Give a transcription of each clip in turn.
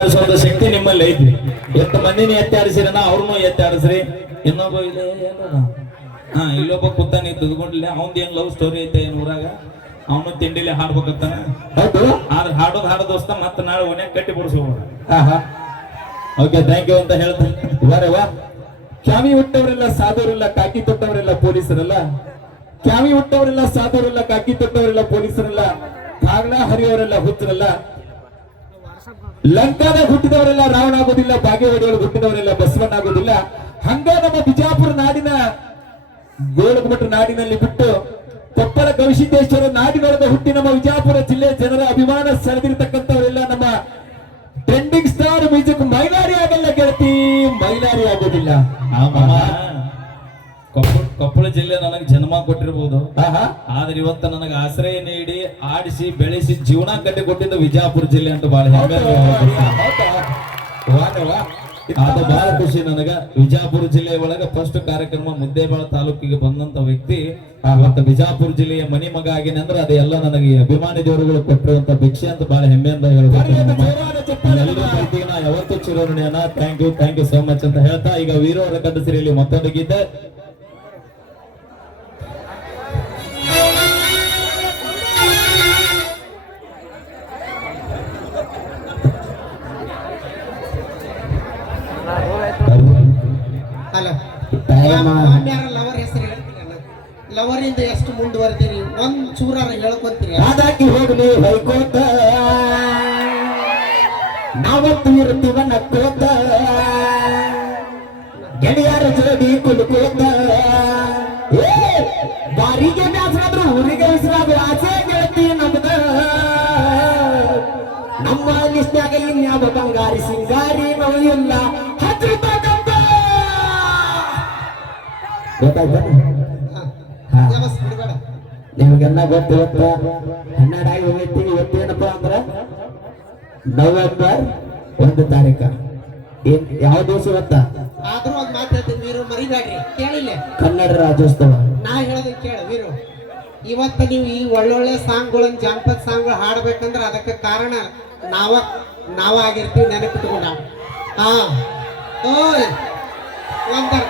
ಶಕ್ತಿ ನಿಮ್ಮಲ್ಲಿ ಐತಿ. ಎಷ್ಟು ಮಂದಿನ ಎತ್ತಿ ಆಡಿಸಿರನ ಅವ್ರನ್ನು ಎತ್ತಿ ಆಡಿಸ್ರಿ. ಇನ್ನೊಬ್ಬ ಇದೆ ಇಲ್ಲೊಬ್ಬ ಕೂತಾನೆ ತುದ್ಕೊಂಡಿಲ್ಲ. ಅವಂದ ಏನ್ ಲವ್ ಸ್ಟೋರಿ ಐತೆ ಊರಾಗ, ಅವನು ತಿಂಡಿಲಿ ಹಾಡ್ಬೇಕಂತಾನ. ಆದ್ರೆ ಹಾಡೋ ದೋಸ್ತ ಮತ್ತ ನಾಳೆ ಓನ್ಯಾಗ ಕಟ್ಟಿ ಬಿಡಿಸ್ಬೋದು. ಓಕೆ, ಥ್ಯಾಂಕ್ ಯು ಅಂತ ಹೇಳ್ತಾರೆ. ಕ್ಯಾಮಿ ಹುಟ್ಟವರೆಲ್ಲ ಸಾಧುವರೆಲ್ಲ, ಕಾಕಿ ತೊಟ್ಟವರೆಲ್ಲ ಪೊಲೀಸರಲ್ಲ. ಕ್ಯಾಮಿ ಹುಟ್ಟವರೆಲ್ಲ ಸಾಧುವರೆಲ್ಲ, ಕಾಕಿ ತೊಟ್ಟವರೆಲ್ಲ ಪೊಲೀಸರಲ್ಲ. ಕಾಗಣ ಹರಿಯವರೆಲ್ಲ ಹುಚ್ಚರಲ್ಲ. ಲಂಕಾದಾಗ ಹುಟ್ಟಿದವರೆಲ್ಲ ರಾವಣ ಆಗೋದಿಲ್ಲ. ಬಾಗೇವಾಡಿಯೊಳಗೆ ಹುಟ್ಟಿದವರೆಲ್ಲ ಬಸವಣ್ಣ ಆಗೋದಿಲ್ಲ. ಹಂಗ ನಮ್ಮ ಬಿಜಾಪುರ ನಾಡಿನ ಗೋಳಗುಮಠ ನಾಡಿನಲ್ಲಿ ಬಿಟ್ಟು ಕೊಪ್ಪಳ ಗವಿಸಿದ್ದೇಶ್ವರ ನಾಡಿನೊಳಗೆ ಹುಟ್ಟಿ ನಮ್ಮ ವಿಜಾಪುರ ಜಿಲ್ಲೆಯ ಜನರ ಅಭಿಮಾನ ಸೆಳೆದಿರ್ತಕ್ಕಂಥವರೆಲ್ಲ ನಮ್ಮ ಟ್ರೆಂಡಿಂಗ್ ಸ್ಟಾರ್ ಮ್ಯೂಸಿಕ್ ಮೈಲಾರಿ ಆಗಲ್ಲ ಗೆಳತಿ, ಮೈಲಾರಿ ಆಗೋದಿಲ್ಲ. ಕೊಪ್ಪಳ ಜಿಲ್ಲೆ ನನಗೆ ಜನ್ಮ ಕೊಟ್ಟಿರ್ಬೋದು, ಆದ್ರೆ ಇವತ್ತು ನನಗೆ ಆಶ್ರಯ ನೀಡಿ ಆಡಿಸಿ ಬೆಳೆಸಿ ಜೀವನ ಕಟ್ಟಿ ಕೊಟ್ಟಿದ್ದು ವಿಜಾಪುರ ಜಿಲ್ಲೆ ಅಂತ ಬಹಳ ಹೆಮ್ಮೆ. ಅದು ಬಹಳ ಖುಷಿ ನನಗ. ವಿಜಾಪುರ ಜಿಲ್ಲೆ ಒಳಗ ಫಸ್ಟ್ ಕಾರ್ಯಕ್ರಮ ಮುದ್ದೇಬೇಳ ತಾಲೂಕಿಗೆ ಬಂದಂತ ವ್ಯಕ್ತಿ ಇವತ್ತು ವಿಜಾಪುರ ಜಿಲ್ಲೆಯ ಮನಿ ಮಗ ಆಗಿನ ಅಂದ್ರೆ ಅದೆಲ್ಲ ನನಗೆ ಅಭಿಮಾನಿ ದೇವರುಗಳು ಕೊಟ್ಟಿರುವಂತ ಭಿಕ್ಷೆ ಅಂತ ಬಹಳ ಹೆಮ್ಮೆಯಿಂದ ಹೇಳ್ಬೇಕು. ಎಲ್ಲರೂ ಪ್ರೀತಿಗೆ ನಾ ಯಾವತ್ತೂ ಚಿರೋಣಿಯನ್ನ. ಥ್ಯಾಂಕ್ ಯು ಸೋ ಮಚ್ ಅಂತ ಹೇಳ್ತಾ, ಈಗ ವೀರವರ ಕದ್ದು ಸಿರಿಯಲ್ಲಿ ಮತ್ತೊಂದು ಗೀತೆ. ಲವರ್ ಹೆಸರು ಹೇಳ್ತೀರಲ್ಲ, ಲವರ್ ಇಂದ ಎಷ್ಟು ಮುಂದುವರೆದಿರಿ ಒಂದ್ ಚೂರಾರ ಹೇಳ್ಕೊಂತೀರಿ. ಅದಾಕಿ ಹೋಗ್ಲಿ ಹೊಯ್ಕೋತ, ನಾವತ್ತು ಇರ್ತೀವ ನಕ್ಕೋತ, ಗೆಳೆಯರ ಜೋಡಿ ಕುಲ್ಕೋತ. ಬಾರಿಗೆ ಬ್ಯಾಸರಾದ್ರು ಊರಿಗೆ ಹೆಸರಾದ್ರು ಆಸೆ ಗೆಳತಿ ನಮ್ದ. ನಮ್ಮ ಲಿಸ್ಟ್ನಾಗ ಇನ್ಯಾವ ಬಂಗಾರಿ ಸಿಂಗಾರಿ ನಾವು ಇಲ್ಲ. ನಿಮಗೆಲ್ಲ ಗೊತ್ತಿವತ್ತ 12 ಆಗಿ ಹೋಗೈತಿ. ಇವತ್ತೇನಪ್ಪ ಅಂದ್ರ ನವೆಂಬರ್ 1 ತಾರೀಕ. ಯಾವ ದಿವಸ ಇವತ್ತ? ಆದ್ರೂ ಒಂದ್ ಮಾತು ಹೇಳ್ತೀನಿ ವೀರು, ಮರಿಬೇಡ್ರಿ, ಕೇಳಿಲ್ಲ. ಕನ್ನಡ ರಾಜ್ಯೋತ್ಸವ. ನಾ ಹೇಳೋದನ್ನ ಕೇಳ ವೀರು. ಇವತ್ತು ನೀವು ಈ ಒಳ್ಳೊಳ್ಳೆ ಸಾಂಗ್ಗಳನ್ನ, ಜಾನಪದ ಸಾಂಗ್ಗಳು ಹಾಡ್ಬೇಕಂದ್ರ ಅದಕ್ಕೆ ಕಾರಣ ನಾವ ಆಗಿರ್ತೀವಿ. ನೆನಪಿಟ್ಕೊಂಡ ಓಯ್ ಒಂದರ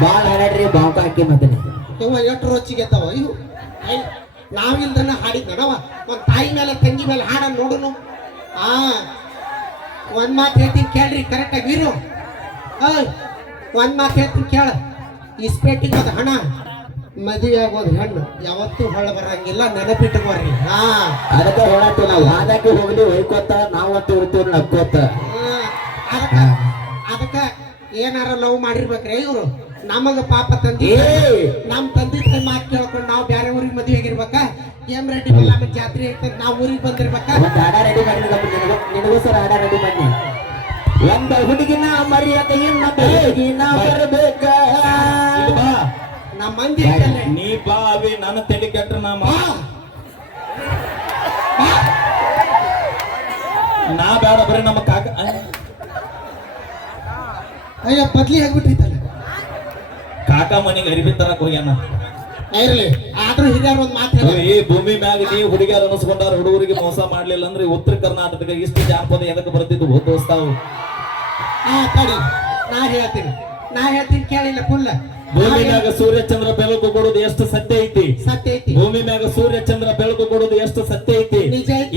ಬಾಳ ಹಾಡ್ರಿ ಬಾವುಕ ಹಾಕಿ ಮತ್ತೆ ಎಷ್ಟು ರೋಚಿಗೆತ್ತವ ಇವು. ನಾವಿಲ್ದನ್ನ ಹಾಡಿದ್ನವ ಒಂದ್ ತಾಯಿ ಮೇಲೆ ತಂಗಿ ಮೇಲೆ ಹಾಡ ನೋಡುನು. ಒಂದ್ ಮಾತು ಹೇಳ್ತೀನಿ ಕೇಳ್ರಿ ಕರೆಕ್ಟಾಗಿ ವೀರು. ಒಂದ್ ಮಾತು ಹೇಳ್ತೀನಿ ಕೇಳ. ಇಸ್ಪೇಟಿಗೆ ಹೋದ ಹಣ, ಮದುವೆ ಆಗೋದು ಹೆಣ್ಣು ಯಾವತ್ತೂ ಹೊಳ ಬರಂಗಿಲ್ಲ, ನೆನಪಿಟ್ಟುಕೋರಿ. ಅದಕ್ಕೆ ಹೊಳತಿ ನಾವು ಹಾದಾಕಿ ಹೋಗ್ಲಿ ಹೊಯ್ಕೋತ, ನಾವತ್ತು ಇರ್ತೀವಿ ನಕ್ಕೋತ. ಅದಕ್ಕ ಏನಾರ ಲವ್ ಮಾಡಿರ್ಬೇಕ್ರಿ ಇವ್ರು. ನಮಗ ಪಾಪ ತಂದಿ ನಮ್ ತಂದಿ ಮಾತು ಕೇಳ್ಕೊಂಡು ನಾವು ಬೇರೆ ಊರಿಗೆ ಮದುವೆ ಆಗಿರ್ಬೇಕ. ಏನ್ ರೆಡಿ ಬಲ್ಲ ಜಾತ್ರೆ ಐತೆ, ನಾವು ಊರಿಗೆ ಬಂದಿರ್ಬೇಕ. ಹಾಡ ರೆಡಿ ಮಾಡಿ ನಿನಗೋಸ್ಕರ ಹಾಡ ರೆಡಿ ಮಾಡಿ. ಒಂದ ಹುಡುಗಿನ ಮರ್ಯಾದೆ ಹುಡುಗಿನ ಬರ್ಬೇಕ. ನಮ್ಮ ಮಂದಿ ನೀ ಬಾವಿ ನನ್ನ ತಲೆ ಕೆಟ್ರ ನಾ ಬೇಡ ಬರೀ ನಮ್ಮ ಕಾಕ. ಅಯ್ಯ ಬದ್ಲಿ ಆಗ್ಬಿಟ್ಟಿತ್ತಲ್ಲ. ಕಾಕ ಮನಿಗೆ ಅರಿಬಿ ತರಕ್ ಹೋಗ್ಯಾನ. ಇರ್ಲಿ, ಆದ್ರೂ ಹಿರಿಯರು ಒಂದ್ ಮಾತು ಈ ಭೂಮಿ ಮ್ಯಾಗ ನೀ ಹುಡುಗಿಯರು ಅನಿಸ್ಕೊಂಡಾರ. ಹುಡುಗರಿಗೆ ಮೋಸ ಮಾಡ್ಲಿಲ್ಲ ಅಂದ್ರೆ ಉತ್ತರ ಕರ್ನಾಟಕದಾಗ ಇಷ್ಟು ಜಾನಪದ ಎದಕ್ಕೆ ಬರ್ತಿದ್ವು ದೋಸ್ತಾವು. ತಡಿ, ನಾ ಹೇಳ್ತೀನಿ ಕೇಳಿಲ್ಲ ಫುಲ್. ಭೂಮಿ ಮ್ಯಾಗ ಸೂರ್ಯ ಚಂದ್ರ ಬೆಳಕು ಕೊಡೋದು ಎಷ್ಟು ಸತ್ಯ ಐತಿ. ಭೂಮಿ ಮ್ಯಾಗ ಸೂರ್ಯ ಚಂದ್ರ ಬೆಳಕು ಕೊಡೋದು ಎಷ್ಟು ಸತ್ಯ ಐತಿ.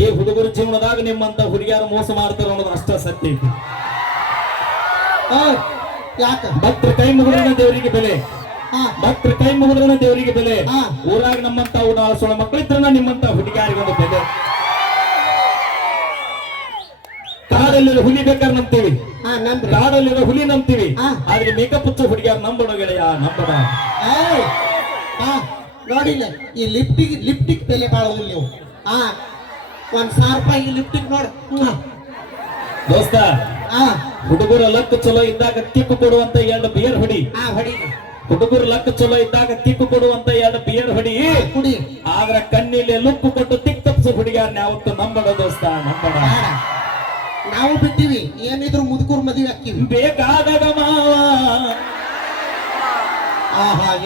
ಈ ಹುಡುಗರ ಜೀವನದಾಗ ನಿಮ್ಮಂತ ಹುಡುಗಿಯರು ಮೋಸ ಮಾಡ್ತಾರ ಅನ್ನೋದು ಅಷ್ಟ ಸತ್ಯ ಐತಿ. ಭಕ್ತರ ಕೈ ಮುಗಿದ್ರನ ದೇವರಿಗೆ ಬೆಲೆ, ಭಕ್ತರ ಕೈ ಮುಗಿದ್ರನ ದೇವರಿಗೆ ಬೆಲೆ. ಊರಾಗ ನಮ್ಮಂತ ಉಡಾಸೋಳ ಮಕ್ಕಳಿದ್ರನ ನಿಮ್ಮಂತ ಹುಡುಗಿಯಾರಿಗೊಂದು ಬೆಲೆ. ಕಾಡಲ್ಲಿರೋ ಹುಲಿ ಬೇಕಾದ್ರೆ ನಂಬ್ತೀವಿ, ಕಾಡಲ್ಲಿರೋ ಹುಲಿ ನಂಬ್ತೀವಿ, ಆದ್ರೆ ಮೇಕಪ್ ಹಚ್ಚೋ ಹುಡುಗಿಯಾರ ನಂಬೋಣ ಗೆಳೆಯ, ನಂಬೋಣ. ನೋಡಿಲ್ಲ ಈ ಲಿಪ್ಟಿಕ್ ಬೆಲೆ ಬಾಳೋದಿಲ್ಲ ನೀವು. 1,000 ರೂಪಾಯಿ ಲಿಪ್ಟಿಕ್ ನೋಡು ದೋಸ್ತ. ಹುಡುಗರ ಲಕ್ ಚಲೋ ಇದ್ದಾಗ ಕಿಕ್ಕು ಕೊಡುವಂತ 2 ಬಿಯರ್ ಹೊಡಿ. ಹುಡುಗರು ಲಕ್ ಚಲೋ ಇದ್ದಾಗ ಕಿಕ್ಕು ಕೊಡುವಂತ 2 ಬಿಯರ್ ಹೊಡಿ ಕುಡಿ. ಆದ್ರ ಕಣ್ಣಿಲೆ ಲುಕ್ಕು ಕೊಟ್ಟು ತಿಕ್ ತಪ್ಸು ಹುಡುಗಿಯಾರ ಯಾವತ್ತು ನಂಬಡ ದೋಸ್ತ, ನಂಬಡ. ನಾವು ಬಿಟ್ಟಿವಿ, ಏನಿದ್ರು ಮುದುಕೂರ್ ಮದುವೆ ಹಾಕಿವಿ. ಬೇಕಾದಾಗ ಮಾವ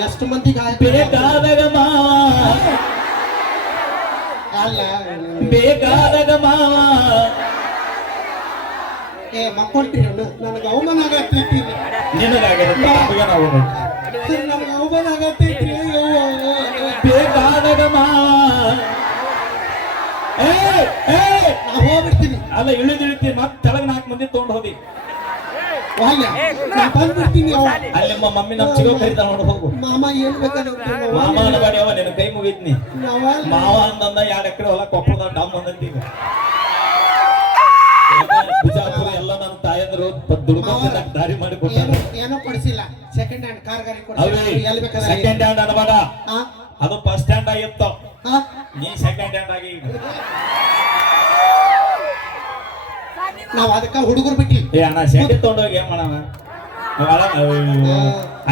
ಎಷ್ಟು ಮಂದಿಗೆ ಬೇಕಾದಾಗ ಮಾವ ಅಲ್ಲ ಬೇಕಾದಾಗ ಮಾವ ಏ ಮಕ್ಕೊಳ್ತೀರಿ ನನಗೆ ಅವಮಾನ ಆಗತ್ತೈತಿ ನಿನಗಾಗಿರುತ್ತೆ ನಮಗೆ ನಾವು ನನಗೆ ಅವಮಾನ ಆಗತ್ತೈತ್ರಿ ಬೇಕಾದಾಗ ಮಾವ ನಾ ಹೋಗ್ಬಿಡ್ತೀನಿ ಅಲ್ಲ ಇಳಿದಿಳಿತಿ ಮತ್ತೆ ತೆಳಗ್ 4 ಮಂದಿ ತಗೊಂಡ್ ಹೋದಿ ನಾ ಬಂದ್ಬಿಡ್ತೀನಿ ಅಲ್ಲಿ ನಿಮ್ಮ ಮಮ್ಮಿ ನಮ್ ಚಿಗೋ ಕರಿತಾಳ ನೋಡ್ ಹೋಗು ಮಾಮ ಏನ್ ಬೇಕಾದ್ರೆ ಮಾಮ ಅನ್ಬೇಡಿ ಅವ ನಿನ್ನ ಕೈ ಮುಗಿದ್ನಿ ಮಾವ ಅಂದಂದ 2 ಎಕರೆ ಹೊಲ ಕೊಪ್ಪದ ಡಮ್ ಅಂದಂತಿ ಬಿಜಾಪುರ ಎಲ್ಲ ನನ್ನ ತಾಯಂದ್ರು ದುಡ್ಕೊಂಡು ದಾರಿ ಮಾಡಿ ಕೊಟ್ಟಾರ ಏನೋ ಕೊಡಿಸಿಲ್ಲ ಸೆಕೆಂಡ್ ಹ್ಯಾಂಡ್ ಕಾರ್ ಗಾಡಿ ಎಲ್ಲಿ ಬೇಕಾದ್ರೆ ಸೆಕೆಂಡ್ ಹ್ಯಾಂಡ್ ಅನ್ಬೇಡ ಅದು ಫಸ್ಟ್ ಹ್ಯಾಂಡ್ ಆಗಿತ್ತು ನೀ ಸೆಕೆಂಡ್ ಹ್ಯಾಂಡ್ ಆಗಿ ನಾವ್ ಅದಕ್ಕ ಹುಡುಗರು ಬಿಟ್ಟಿ ಏ ಅಣ್ಣ ಶೆಟ್ಟಿ ತಗೊಂಡೋಗಿ ಏನ್ ಮಾಡವ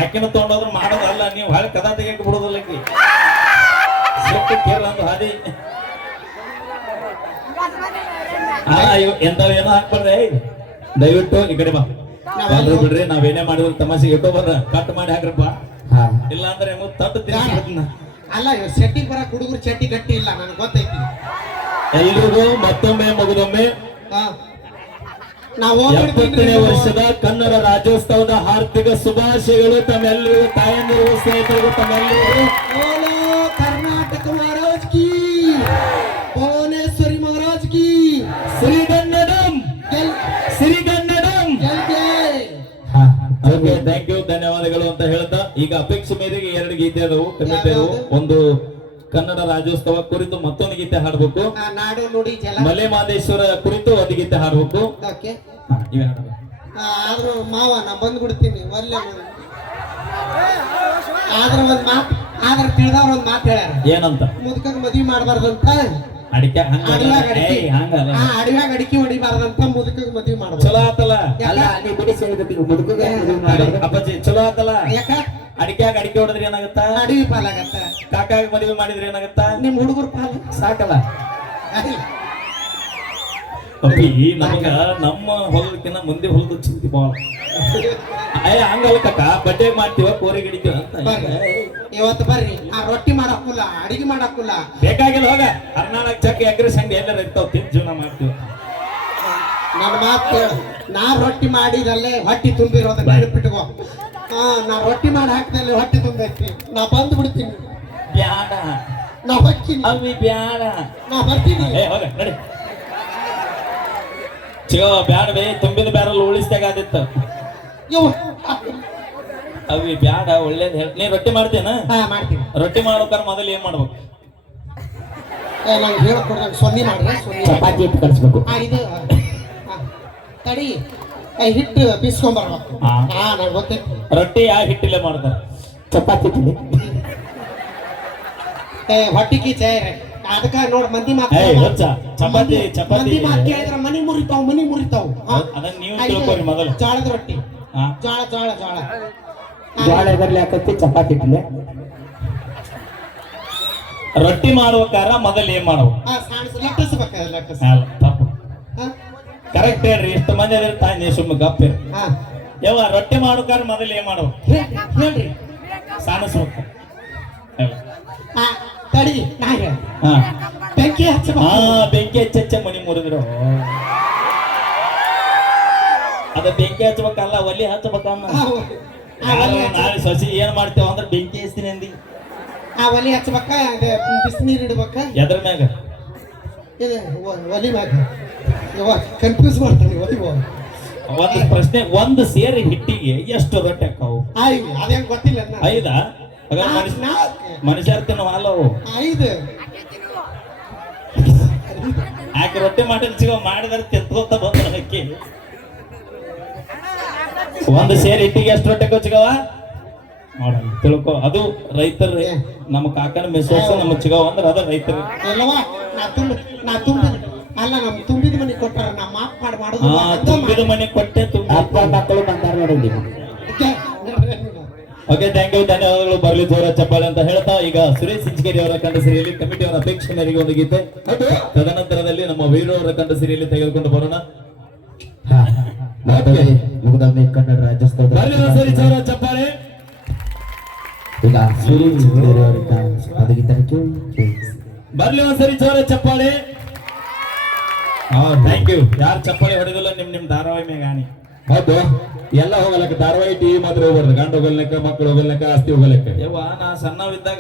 ಆಕಿನ ತಗೊಂಡೋದ್ರು ಮಾಡೋದಲ್ಲ ನೀವು ಹೊಳೆ ಕದ ತೆಗಿಯಕ್ ಬಿಡೋದಿಲ್ಲ ಆಕಿ ಶೆಟ್ಟಿ ಕೇಳ ಒಂದು ಹಾದಿ ಎಂತವೇನೋ ಹಾಕ್ಬಾರ್ದೆ ದಯವಿಟ್ಟು ಈ ಕಡೆ ಬಾ ಎಲ್ರು ಬಿಡ್ರಿ ನಾವೇನೇ ಮಾಡಿದ್ರು ತಮಾಷೆಗೆ ಇಟ್ಟೋ ಬರ್ರ ಕಟ್ ಮಾಡಿ ಹಾಕ್ರಪ್ಪ ಇಲ್ಲ ಅಂದ್ರೆ ತಟ್ಟು ತಿನ್ನಿಸ್ಬಿಡ್ತೀನ ಅಲ್ಲ ಸೆಟ್ಟಿಗೆ ಬರಕ್ ಹುಡುಗರು ಚಟ್ಟಿ ಗಟ್ಟಿ ಇಲ್ಲ ನನಗೆ ಗೊತ್ತೈತಿ ಎಲ್ರಿಗೂ ಮತ್ತೊಮ್ಮೆ ಮಗದೊಮ್ಮೆ ನಾವು 70ನೇ ವರ್ಷದ ಕನ್ನಡ ರಾಜ್ಯೋತ್ಸವದ ಹಾರ್ದಿಕ ಶುಭಾಶಯಗಳು ತಮ್ಮೆಲ್ಲರಿಗೂ ತಾಯಂದಿರಿಗೂ ಸ್ನೇಹಿತರಿಗೂ ತಮ್ಮೆಲ್ಲರಿಗೂ ಕರ್ನಾಟಕ ಮಹಾರಾಜ್ ಕಿ ಭುವನೇಶ್ವರಿ ಮಹಾರಾಜ್ ಕಿ ಶ್ರೀಗನ್ನಡಂ ಶ್ರೀಗನ್ನಡಂ ಥ್ಯಾಂಕ್ ಯು ಧನ್ಯವಾದಗಳು ಅಂತ ಹೇಳ್ತಾ ಈಗ ಅಪೇಕ್ಷೆ ಮೇರೆಗೆ 2 ಗೀತೆ ಅದಾವು ಕಮಿಟಿ ಒಂದು ಕನ್ನಡ ರಾಜ್ಯೋತ್ಸವ ಕುರಿತು ಮತ್ತೊಂದು ಗೀತೆ ಹಾಡ್ಬೇಕು ನಾಡು ನುಡಿ ಜಲ ಮಲೆ ಮಾದೇಶ್ವರ ಕುರಿತು ಒಂದು ಗೀತೆ ಹಾಡ್ಬೇಕು ಆದ್ರೂ ಮಾವ ನಾ ಬಂದ್ಬಿಡ್ತೀನಿ ಒಳ್ಳೆ ಆದ್ರ ಒಂದ್ ಮಾತ್ ಆದ್ರ ತಿಳಿದವ್ರ ಒಂದ್ ಮಾತು ಹೇಳ್ಯಾರ ಏನಂತ ಮುದುಕಗ್ ಮದ್ವಿ ಮಾಡ್ಬಾರ್ದಂತ ಅಡಿವ್ಯಾಗ ಅಡಿಕೆ ಹೊಡಿಬಾರ್ದಂತ ಮುದುಕಗ್ ಮದ್ವಿ ಮಾಡ್ಬಾರ್ದು ಚಲೋ ಆತಲ್ಲ ಅಪ್ಪಾಜಿ ಚಲೋ ಆತಲ್ಲ ಯಾಕ ಅಡಿಕೆಯಾಗ ಅಡಿಕೆ ಹೊಡೆದ್ರೆ ಏನಾಗತ್ತ ಅಡಿವಿ ಪಾಲಾಗತ್ತ ಕಾಕಾಗ ಮದುವೆ ಮಾಡಿದ್ರೆ ಏನಾಗತ್ತ ನಿಮ್ ಹುಡುಗರು ಪಾಲ ಸಾಕಲ್ಲ ಅಪ್ಪಿ ನಮಗ ನಮ್ಮ ಹೊಲದಕ್ಕಿಂತ ಮುಂದೆ ಹೊಲದ ಚಿಂತೆ ಬಾಳ ಹಂಗಲ್ಲ ಕಕ್ಕ ಬಡ್ಡೆ ಮಾಡ್ತೀವ ಕೋರಿಗೆ ಹಿಡಿತೀವ ಅಂತ ಇವತ್ತು ಬರ್ರಿ ಆ ರೊಟ್ಟಿ ಮಾಡಕ್ಕಲ್ಲ ಅಡಿಗೆ ಮಾಡಕ್ಕಲ್ಲ ಬೇಕಾಗಿಲ್ಲ ಹೋಗ 14 ಚಕ್ಕ ಎಕರೆ ಸಂಘ ಎಲ್ಲರ ಇರ್ತಾವ ತಿನ್ ಜೀವನ ಮಾಡ್ತೀವ ನನ್ನ ಮಾತು ನಾ ರೊಟ್ಟಿ ಮಾಡಿದಲ್ಲೇ ಹೊಟ್ಟಿ ತುಂಬಿರೋದ ನೆನಪಿಟ್ಕೋ ನಾ ರೊಟ್ಟಿ ಮಾಡಿ ಹಾಕಿದಲ್ಲಿ ಹೊಟ್ಟೆ ತುಂಬೈತಿ ನಾ ಬಂದು ಬಿಡ್ತೀನಿ ಬ್ಯಾಡ ನಾ ಬರ್ತೀನಿ ಅವಿ ಬ್ಯಾಡ ನಾ ಬರ್ತೀನಿ ಹೋಗ ನಡಿ ಚಿಗೋ ಬ್ಯಾಡ ಬೇ ತುಂಬಿದ ಬ್ಯಾರಲ್ ಉಳಿಸ್ದಾಗಾದಿತ್ತು ಅವಿ ಬ್ಯಾಡ ಒಳ್ಳೇದ್ ಹೇಳ ನೀ ರೊಟ್ಟಿ ಮಾಡ್ತೇನ ಮಾಡ್ತೀನಿ ರೊಟ್ಟಿ ಮಾಡ್ಬೇಕಾರ ಮೊದಲು ಏನ್ ಮಾಡ್ಬೇಕು ನಂಗೆ ಹೇಳ್ಕೊಡ್ರಿ ಸೊನ್ನಿ ಮಾಡ್ರಿ ಸೊನ್ನಿ ಚಪಾತಿ ಹಿಟ್ಟು ಕಲಿಸ್ಬೇಕು ಇದು ತಡಿ ಹಿಟ್ಟು ಬೀಸ್ಕೊಂಬರ್ಬೇಕು ನಂಗೆ ಗೊತ್ತೈತಿ ರೊಟ್ಟಿ ಯಾವ ಹಿಟ್ಟಿಲೆ ಮಾಡ್ತಾರ ಚಪಾತಿ ಹಿಟ್ಟಿಲೆ ಹೊಟ್ಟಿಗೆ ಚೇರೆ ಅದಕ್ಕ ನೋಡ್ ಮಂದಿ ಮಾತು ಚಪಾತಿ ಚಪಾತಿ ಮಂದಿ ಮಾತು ಕೇಳಿದ್ರ ಮನಿ ಮುರಿತಾವ್ ಅದನ್ನ ನೀವು ತಿಳ್ಕೊರಿ ಮೊದಲು ಜೋಳದ ರೊಟ್ಟಿ ಜೋಳ ಜೋಳ ಜೋಳ ಜೋಳ ಎದರ್ಲಿ ಹಾಕತ್ತಿ ಚಪಾತಿ ಹಿಟ್ಟಿಲೆ ರೊಟ್ಟಿ ಮಾಡ್ಬೇಕಾರ ಮೊದಲು ಏನ್ ಮಾಡ್ಬೇಕು ತಪ್ಪು ಕರೆಕ್ಟ್ ಹೇಳ್ರಿ ಎಷ್ಟು ಮಂದಿ ಅದ್ರ ತಾಯಿ ಸುಮ್ಮ ಗಪ್ಪೆ ಯಾವ ರೊಟ್ಟಿ ಮಾಡ್ಬೇಕಾರ ಮೊದಲು ಏನ್ ಮಾಡ್ಬೇಕು ಹೇಳ್ರಿ ಸಾಣಿಸ್ಬೇಕು ತಡಿ ಬೆಂಕಿ ಬೆಂಕಿ ಹಚ್ಚ ಮನಿ ಮುರಿದ್ರು ಅದ ಬೆಂಕಿ ಹಚ್ಬೇಕಲ್ಲ ಒಲಿ ಹಚ್ಬೇಕನ್ನ ನಾಳೆ ಸೊಸಿ ಏನ್ ಮಾಡ್ತೇವ ಅಂದ್ರೆ ಬೆಂಕಿ ಹಚ್ತೀನಿ ಅಂದಿ ಆ ಒಲಿ ಹಚ್ಬೇಕ ಬಿಸಿನೀರು ಇಡ್ಬೇಕ ಎದ್ರ ಮ್ಯಾಗ ಇದು ಒಲಿ ಮ್ಯಾಗ ಕನ್ಫ್ಯೂಸ್ ಮಾಡ್ತಾನೆ ಒಲಿ ಒಂದು ಪ್ರಶ್ನೆ ಒಂದು ಸೇರಿ ಹಿಟ್ಟಿಗೆ ಎಷ್ಟು ರೊಟ್ಟಿ ಹಾಕಾವು ಅದೇನ್ ಗೊತ್ತಿಲ್ಲ 5 ಮನುಷ್ಯರ ತಿನ್ನೋ ಅಲ್ಲವು 5 ಆಕೆ ರೊಟ್ಟಿ ಮಾಡಿದ್ರೆ ತೆತ್ಕೋತ ಬಂದ ಅಕ್ಕಿ ಒಂದು ಸೇರಿ ಹಿಟ್ಟಿಗೆ ಎಷ್ಟು ರೊಟ್ಟಿ ಚಿಗವ ನೋಡ ತಿಳ್ಕೊ ಅದು ರೈತರ ನಮ್ಮ ಕಾಕನ ಮೆಸೋಸ ನಮ್ಮ ಚಿಗವ ಅಂದ್ರೆ ಅದ ರೈತರ ಅಲ್ಲ ನಮ್ ತುಂಬಿದ ಮನೆ ಕೊಟ್ಟಾರ ನಾ ಮಾಪ್ ಮಾಡಿ ಮಾಡೋದು ತುಂಬಿದ ಮನೆ ಕೊಟ್ಟೆ ಅಪ್ಪ ಮಕ್ಕಳು ಬಂದಾರ ನೋಡಿ ಓಕೆ ಥ್ಯಾಂಕ್ ಯು ಧನ್ಯವಾದಗಳು ಬರ್ಲಿ ಜೋರ ಚಪ್ಪಾಳೆ ಅಂತ ಹೇಳ್ತಾ ಈಗ ಸುರೇಶ್ ಸಿಂಚಗೇರಿ ಅವರ ಕಂಡ ಸಿರಿಯಲ್ಲಿ ಕಮಿಟಿ ಅವರ ಅಪೇಕ್ಷೆ ಮೇರೆಗೆ ಒಂದು ಗೀತೆ ತದನಂತರದಲ್ಲಿ ನಮ್ಮ ವೀರು ಅವರ ಕಂಡ ಸಿರಿಯಲ್ಲಿ ತೆಗೆದುಕೊಂಡು ಬರೋಣ ಮುಗಿದೊಮ್ಮೆ ಕನ್ನಡ ರಾಜ್ಯೋತ್ಸವ ಬರ್ಲಿ ಸರಿ ಜೋರ ಚಪ್ಪಾಳೆ ಈಗ ಸೂರ್ಯ ಚಿಕ್ಕದೇವರು ಅವರಿಂದ ಅದು ಗೀತೆ ಬರ್ಲಿ ಒಂದ್ಸರಿ ಜೋರ ಚಪ್ಪಾಳೆ. Thank you. ಯಾರು ಚಪ್ಪಾಳೆ ಹೊಡೆದಿಲ್ಲ ನಿಮ್ ಧಾರಾವಾಹಿ ಮ್ಯಾಗ ಆನಿ. ಹೌದು, ಎಲ್ಲ ಹೋಗಲಕ್ಕ ಧಾರಾವಾಹಿ ಟಿವಿ ಮಾತ್ರ ಹೋಗ್ಬಾರ್ದು. ಗಂಡ ಹೋಗಲ್ನಕ್ಕ, ಮಕ್ಕಳು ಹೋಗಲ್ನಕ್ಕ, ಆಸ್ತಿ ಹೋಗಲಕ್ಕ. ಯವ್ವ ನಾ ಸಣ್ಣವಿದ್ದಾಗ